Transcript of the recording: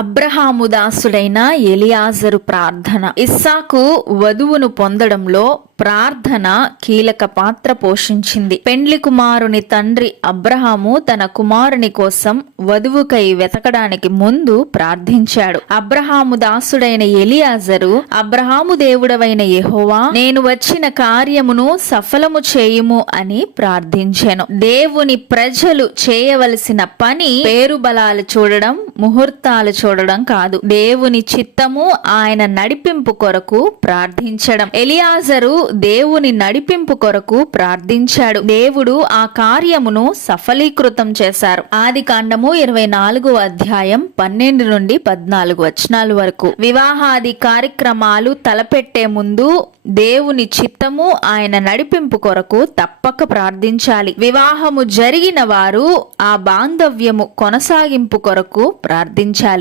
అబ్రహాము దాసుడైన ఎలియాజరు ప్రార్థన. ఇస్సాకు వధువును పొందడంలో ప్రార్థన కీలక పాత్ర పోషించింది. పెండ్లి కుమారుని తండ్రి అబ్రహాము తన కుమారుని కోసం వధువుకై వెతకడానికి ముందు ప్రార్థించాడు. అబ్రహాము దాసుడైన ఎలియాజరు, అబ్రహాము దేవుడవైన యెహోవా, నేను వచ్చిన కార్యమును సఫలము చేయుము అని ప్రార్థించెను. దేవుని ప్రజలు చేయవలసిన పని పేరు బలాలు చూడడం, ముహూర్తాలు చూడడం కాదు. దేవుని చిత్తము, ఆయన నడిపింపు కొరకు ప్రార్థించడం. ఎలియాజరు దేవుని నడిపింపు కొరకు ప్రార్థించాడు. దేవుడు ఆ కార్యమును సఫలీకృతం చేశారు. ఆదికాండము 24వ అధ్యాయం 12 నుండి 14 వచనాల వరకు. వివాహాది కార్యక్రమాలు తలపెట్టే ముందు దేవుని చిత్తము, ఆయన నడిపింపు కొరకు తప్పక ప్రార్థించాలి. వివాహము జరిగిన వారు ఆ బాంధవ్యము కొనసాగింపు కొరకు ప్రార్థించాలి.